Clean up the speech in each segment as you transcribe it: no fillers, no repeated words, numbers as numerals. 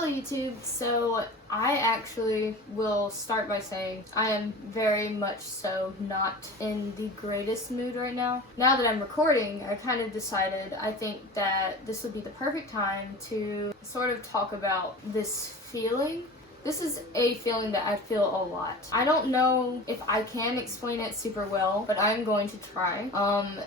Hello YouTube. So I actually will start by saying I am very much so not in the greatest mood right now. Now that I'm recording, I kind of decided I think that this would be the perfect time to sort of talk about this feeling. This is a feeling that I feel a lot. I don't know if I can explain it super well, but I'm going to try.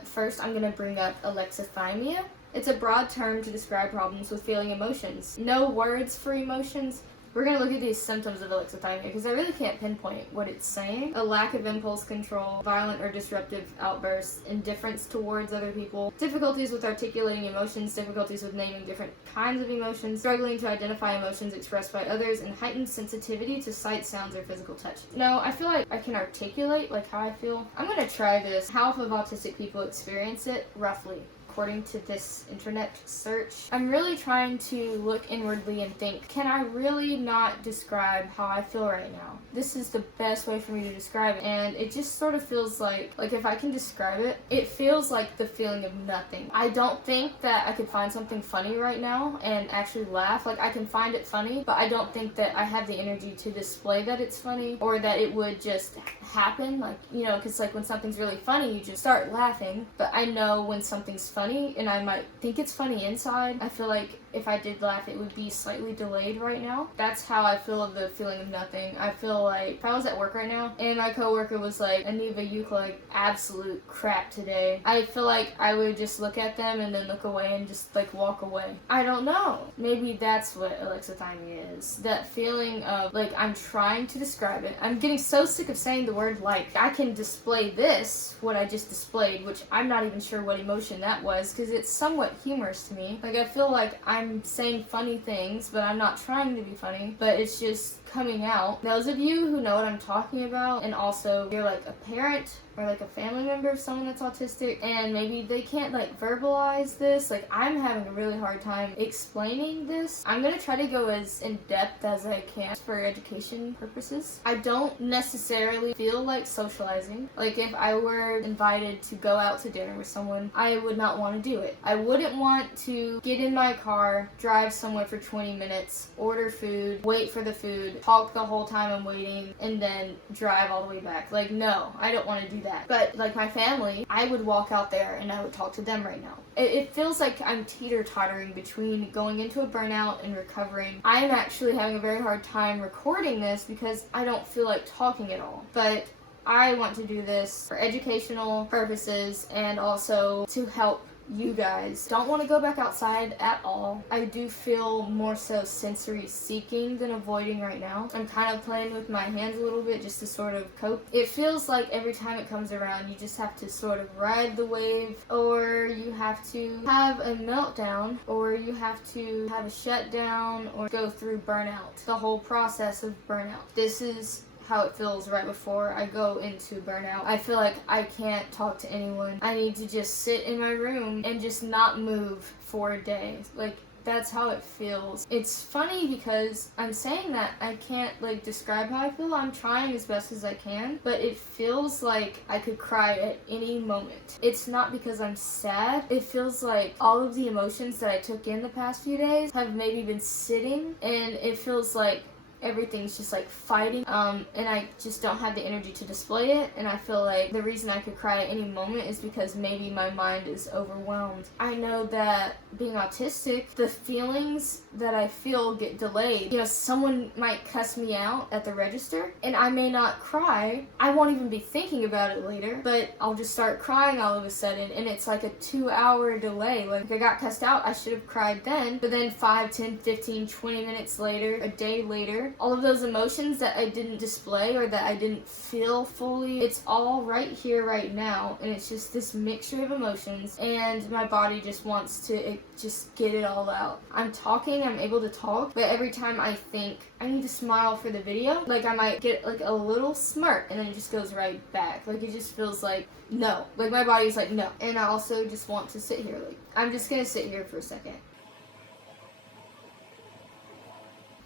First I'm going to bring up Alexithymia. It's a broad term to describe problems with feeling emotions. No words for emotions. We're going to look at these symptoms of alexithymia because I really can't pinpoint what it's saying. A lack of impulse control, violent or disruptive outbursts, indifference towards other people, difficulties with articulating emotions, difficulties with naming different kinds of emotions, struggling to identify emotions expressed by others, and heightened sensitivity to sight, sounds, or physical touch. No, I feel like I can articulate like how I feel. I'm going to try this. Half of autistic people experience it, roughly, according to this internet search. I'm really trying to look inwardly and think, can I really not describe how I feel right now? This is the best way for me to describe it, and it just sort of feels like if I can describe it, it feels like the feeling of nothing. I don't think that I could find something funny right now and actually laugh. Like, I can find it funny, but I don't think that I have the energy to display that it's funny, or that it would just happen, like, you know, because like when something's really funny, you just start laughing. But I know when something's funny, and I might think it's funny inside, I feel like if I did laugh, it would be slightly delayed right now. That's how I feel of the feeling of nothing. I feel like if I was at work right now and my coworker was like, Aniva, you look like absolute crap today, I feel like I would just look at them and then look away and just like walk away. I don't know. Maybe that's what alexithymia is. That feeling of like I'm trying to describe it. I'm getting so sick of saying the word like. I can display this, what I just displayed, which I'm not even sure what emotion that was because it's somewhat humorous to me. Like I feel like I'm saying funny things, but I'm not trying to be funny, but it's just coming out. Those of you who know what I'm talking about, and also you're like a parent or like a family member of someone that's autistic and maybe they can't like verbalize this, like I'm having a really hard time explaining this. I'm gonna try to go as in depth as I can for education purposes. I don't necessarily feel like socializing. Like if I were invited to go out to dinner with someone, I would not want to do it. I wouldn't want to get in my car, drive somewhere for 20 minutes, order food, wait for the food, talk the whole time I'm waiting, and then drive all the way back. Like no, I don't want to do that. But like my family, I would walk out there and I would talk to them right now. It feels like I'm teeter-tottering between going into a burnout and recovering. I am actually having a very hard time recording this because I don't feel like talking at all. But I want to do this for educational purposes and also to help you guys. Don't want to go back outside at all. I do feel more so sensory seeking than avoiding right now. I'm kind of playing with my hands a little bit just to sort of cope. It feels like every time it comes around, you just have to sort of ride the wave, or you have to have a meltdown, or you have to have a shutdown, or go through burnout. The whole process of burnout. This is how it feels right before I go into burnout. I feel like I can't talk to anyone. I need to just sit in my room and just not move for a day. Like, that's how it feels. It's funny because I'm saying that I can't like describe how I feel. I'm trying as best as I can, but it feels like I could cry at any moment. It's not because I'm sad. It feels like all of the emotions that I took in the past few days have maybe been sitting, and it feels like everything's just like fighting, and I just don't have the energy to display it. And I feel like the reason I could cry at any moment is because maybe my mind is overwhelmed. I know that being autistic, the feelings that I feel get delayed. You know, someone might cuss me out at the register and I may not cry. I won't even be thinking about it later, but I'll just start crying all of a sudden, and it's like a 2-hour delay. Like, if I got cussed out, I should have cried then, but then 5, 10, 15, 20 minutes later, a day later, all of those emotions that I didn't display or that I didn't feel fully, it's all right here, right now, and it's just this mixture of emotions, and my body just wants to just get it all out. I'm talking, I'm able to talk, but every time I think I need to smile for the video, like I might get like a little smirk, and then it just goes right back. Like it just feels like no. Like my body's like no. And I also just want to sit here. Like I'm just gonna sit here for a second.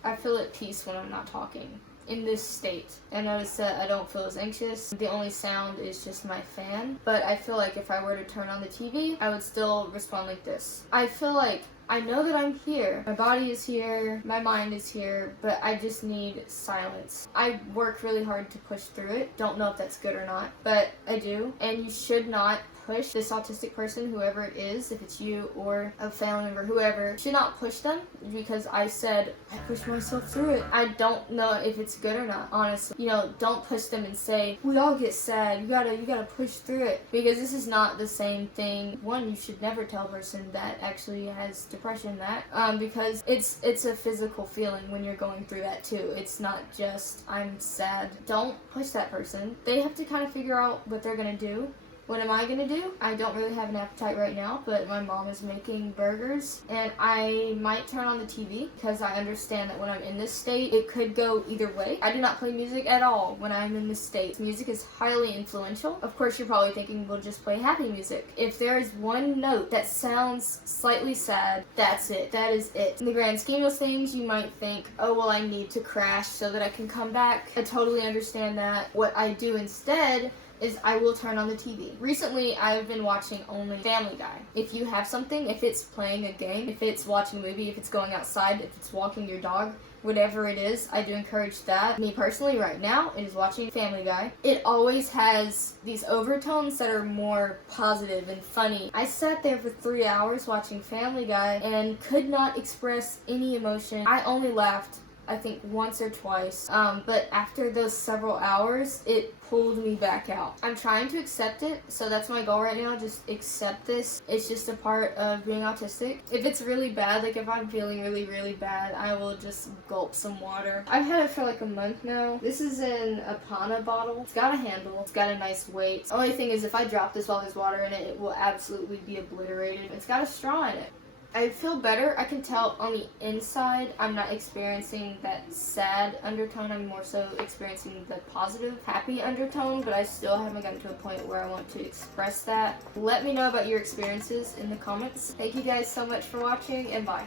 I feel at peace when I'm not talking. in this state. I notice that I don't feel as anxious. The only sound is just my fan, but I feel like if I were to turn on the TV, I would still respond like this. I feel like I know that I'm here. My body is here, my mind is here, but I just need silence. I work really hard to push through it. Don't know if that's good or not, but I do. And you should not push this autistic person, whoever it is, if it's you or a family member, whoever, should not push them because I said I pushed myself through it. I don't know if it's good or not, honestly. You know, don't push them and say, we all get sad, you gotta push through it, because this is not the same thing. One, you should never tell a person that actually has depression because it's a physical feeling when you're going through that too. It's not just I'm sad. Don't push that person. They have to kind of figure out what they're gonna do. What am I gonna do? I don't really have an appetite right now, but my mom is making burgers, and I might turn on the TV because I understand that when I'm in this state, it could go either way. I do not play music at all when I'm in this state. Music is highly influential. Of course, you're probably thinking we'll just play happy music. If there is one note that sounds slightly sad, that's it. That is it. In the grand scheme of things, you might think, oh, well, I need to crash so that I can come back. I totally understand that. What I do instead is I will turn on the TV. Recently, I've been watching only Family Guy. If you have something, if it's playing a game, if it's watching a movie, if it's going outside, if it's walking your dog, whatever it is, I do encourage that. Me personally, right now, it is watching Family Guy. It always has these overtones that are more positive and funny. I sat there for 3 hours watching Family Guy and could not express any emotion. I only laughed, I think, once or twice, but after those several hours, it pulled me back out. I'm trying to accept it, so that's my goal right now, just accept this. It's just a part of being autistic. If it's really bad, like if I'm feeling really, really bad, I will just gulp some water. I've had it for like a month now. This is in a Pana bottle. It's got a handle. It's got a nice weight. The only thing is if I drop this while there's water in it, it will absolutely be obliterated. It's got a straw in it. I feel better. I can tell on the inside I'm not experiencing that sad undertone. I'm more so experiencing the positive, happy undertone, but I still haven't gotten to a point where I want to express that. Let me know about your experiences in the comments. Thank you guys so much for watching, and bye.